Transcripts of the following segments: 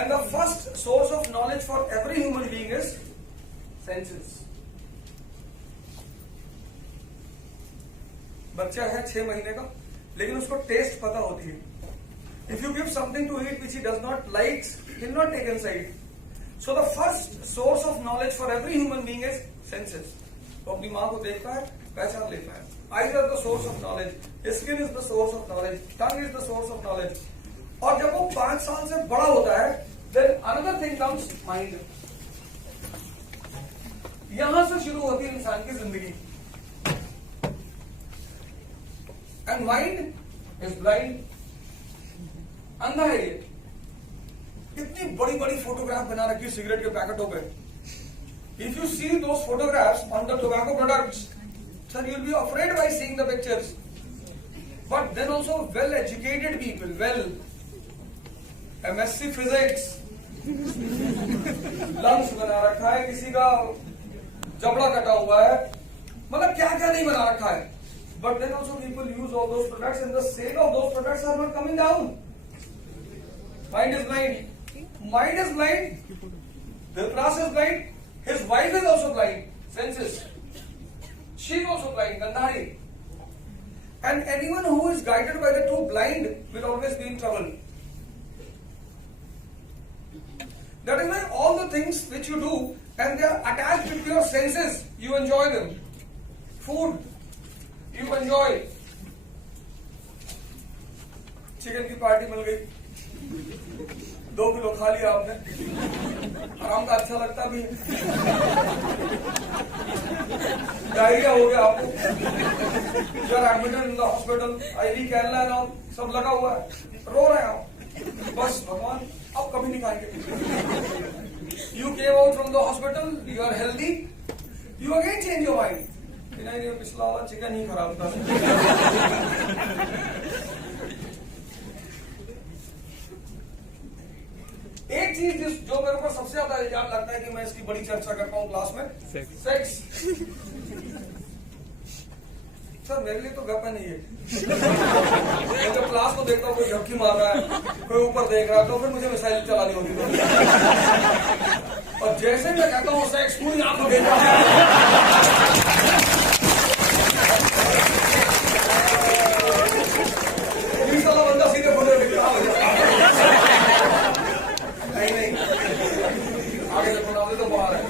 And the first source of knowledge for every human being is senses. बच्चा है 6 महीने का, लेकिन उसको टेस्ट पता होती है. If you give something to eat which he does not like, he will not take inside. So the first source of knowledge for every human being is senses. वो अपनी माँ को देखता है, पहचान लेता है. Eyes are the source of knowledge. Skin is the source of knowledge. Tongue is the source of knowledge. और जब वो 5 साल से बड़ा होता है, then another thing comes mind. यहां से शुरू होती है इंसान की जिंदगी. And mind is blind. अंधा है ये. इतनी बड़ी बड़ी फोटोग्राफ बना रखी है सिगरेट के पैकेटों पे. If you see those photographs on the tobacco products, sir, you'll be afraid by seeing the pictures. But then also well-educated people, MSc physics, lungs बना रखा है, किसी का जबड़ा कटा हुआ है, मतलब क्या क्या नहीं बना रखा है. But then also people use all those products and the sale of those products are not coming down. Mind is blind. Mind is blind. Dhritarashtra is blind. His wife is also blind. Senses. She is also blind. Gandhari. And anyone who is guided by the two blind will always be in trouble. That is why all the things which you do and they are attached with your senses, you enjoy them. Food, you enjoy. Chicken की party मिल गई, 2 kilo खा लिया आपने, आराम का अच्छा लगता भी है. डायरिया हो गया आपको, you are admitted in the hospital, IV cannula and all सब लगा हुआ है, रो रहे हैं आप. बस भगवान अब कभी नहीं खाएंगे. You came out from the hospital, you are healthy, you again change your mind. नहीं, पिछला वाला चिकन ही खराब था. एक चीज जो मेरे को सबसे ज्यादा इल्जाम लगता है कि मैं इसकी बड़ी चर्चा करता हूँ क्लास में, सेक्स. सर मेरे लिए तो गप्पा नहीं है. मैं जब क्लास को देखता हूँ कोई झपकी मार रहा है, कोई ऊपर देख रहा है, तो फिर मुझे मिसाइल चलानी होती है. और जैसे मैं कहता हूँ सेक्स, पूरी आंख में देख रहा है. बंदा सीधे फोटो देख रहा है. नहीं, आगे देखो ना, तो बाहर है.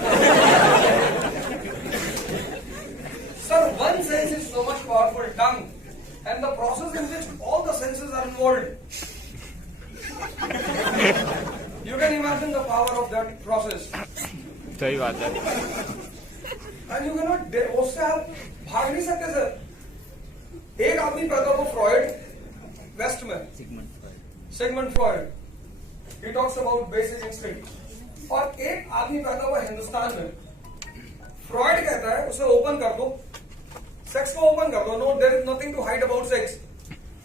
Sir, one sense is so much powerful, tongue, and the process in which all the senses are involved. You can imagine the power of that process. सही बात है. And you cannot, उससे आप भाग नहीं सकते सर. एक आदमी पैदा हुआ फ्रॉइड, वेस्ट में, Sigmund Freud. He talks about basic instinct. और एक आदमी पैदा हुआ हिंदुस्तान में. फ्रॉइड कहता है उसे ओपन कर दो, सेक्स को ओपन कर दो, no there is nothing to hide about sex.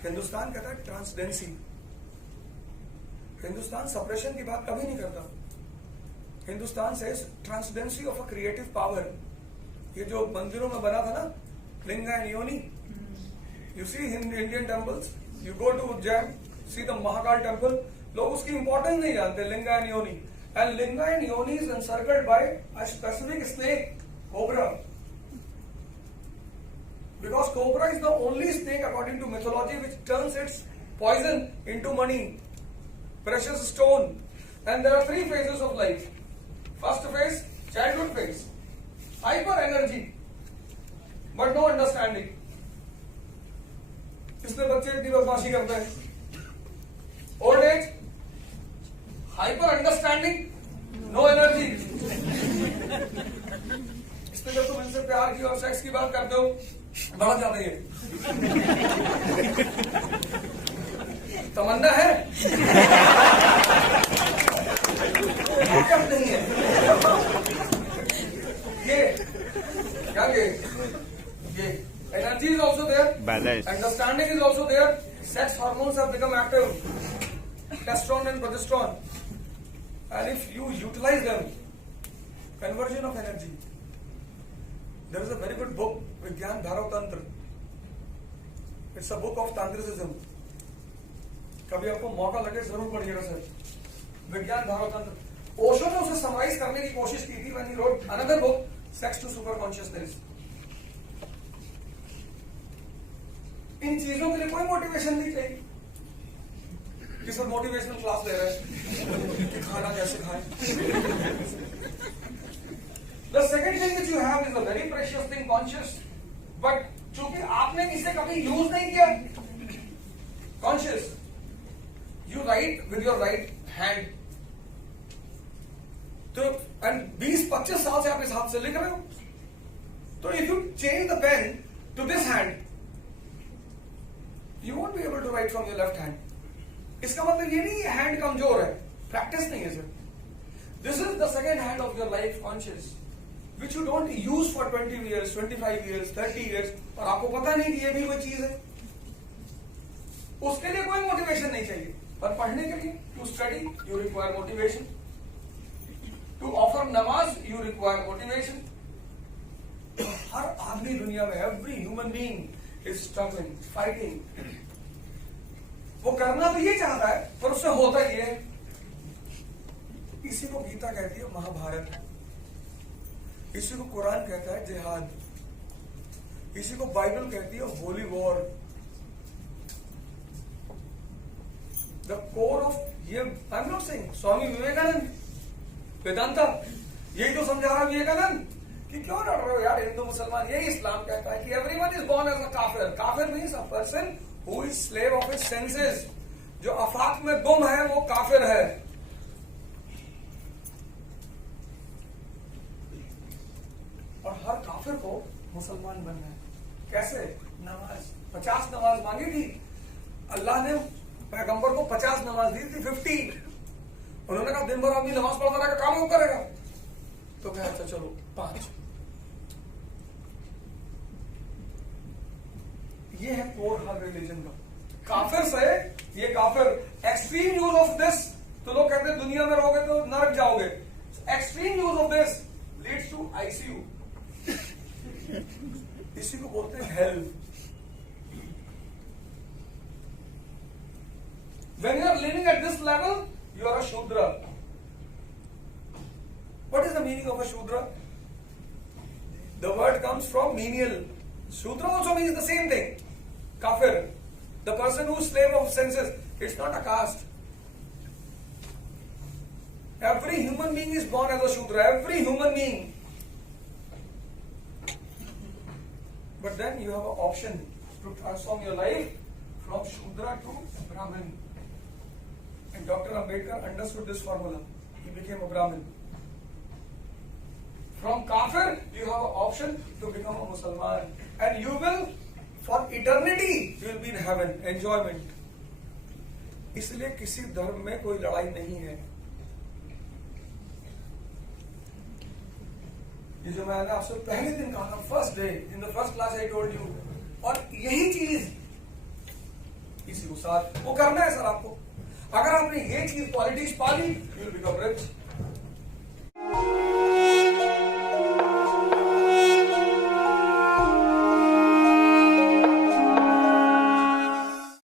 Hindustan कहता है ट्रांसडेंसी. हिंदुस्तान सप्रेशन की बात कभी नहीं करता. Hindustan say transcendence of a creative power. ये जो मंदिरों में बना था ना, linga and yoni, you see in Indian temples, you go to Ujjain, see the Mahakal temple. लोग उसकी इंपॉर्टेंस नहीं जानते, linga and yoni. And linga and yoni is encircled by a specific snake, cobra. Because cobra is the only snake according to mythology which turns its poison into money, precious stone. And there are 3 phases of life. First phase, childhood phase, hyper energy, but no understanding. इसमें बच्चे इतनी बदमाशी करते हैं. Old age, hyper understanding, no energy. इसमें जब तुम इनसे प्यार की और सेक्स की बात करते हो, बड़ा ज्यादा है. तमन्ना है क्या नहीं है. ये क्या ये energy is also there, balance, understanding is also there. Sex hormones have become active, testosterone and progesterone, and if you utilize them, conversion of energy. There is a very good book, Vigyan Dharav Tantra. It's a book of Tantricism. कभी आपको मौका लगे जरूर पढ़िएगा sir. विज्ञान धर्मतंत्र। ओशो ने उसे summarise करने की कोशिश की थी when he wrote another book sex to super consciousness. इन चीजों के लिए कोई मोटिवेशन नहीं चाहिए कि सर मोटिवेशनल क्लास ले रहे हैं कि खाना कैसे खाएं। The second thing which you have is a very precious thing, conscious, but चूंकि आपने इसे कभी यूज नहीं किया, conscious, you right with your right hand. तो एंड 20-25 साल से आप इस हाथ से लिख रहे हो, तो if you change the pen to this hand, you won't be able to write from your left hand. इसका मतलब ये नहीं है हैंड कमजोर है, प्रैक्टिस नहीं है sir. This is the second hand of your life, conscious, which you don't use for 20 years, 25 years, 30 years, और आपको पता नहीं कि ये भी वही चीज है। उसके लिए कोई मोटिवेशन नहीं चाहिए, पर पढ़ने के लिए, to study you require motivation, to offer namaz you require motivation. हर आदमी दुनिया में, every human being is struggling, fighting. वो करना तो ये चाहता है, पर उससे होता ये है। इसी को गीता कहती है महाभारत, इसी को कुरान कहता है जिहाद, इसी को बाइबल कहती है holy war. The core of ये, I am not saying Swami Vivekananda, Vedanta, यही तो समझा रहा विवेकानंद कि क्यों लड़ रहे हो यार हिंदू मुसलमान। यही इस्लाम कहता है कि everyone is born as a kafir. Kafir means a person who is slave of his senses. जो अफाक में गुम है वो काफिर है। और हर काफिर को मुसलमान बनना है। कैसे? नमाज, 50 नमाज मांगी थी अल्लाह ने, पैगंबर को 50 नमाज दी थी, 50। उन्होंने कहा दिन भर आदमी नमाज पढ़ता रहेगा, काम वो करेगा। तो कहा अच्छा चलो 5। ये है कोर हर रिलीजन का। काफिर से ये काफिर, एक्सट्रीम यूज ऑफ दिस, तो लोग कहते हैं दुनिया में रहोगे तो नरक जाओगे। Extreme use of this leads to ICU, इसी को बोलते हैं hell. When you are living at this level, you are a Shudra. What is the meaning of a Shudra? The word comes from menial. Shudra also means the same thing. Kafir, the person who is slave of senses. It's not a caste. Every human being is born as a Shudra. Every human being. But then you have an option to transform your life from Shudra to Brahmin. And Dr. Ambedkar understood this formula. He became a Brahmin. From Kafir, you have an option to become a Musliman. And you will, for eternity, you will be in heaven. Enjoyment. इसलिए किसी धर्म में कोई लड़ाई नहीं है। ये जो मैंने आपसे पहले दिन कहा था, first day in the first class I told you, और यही चीज इसी को साथ वो करना है सर आपको। अगर आपने ये चीज qualities Pali, you will become rich.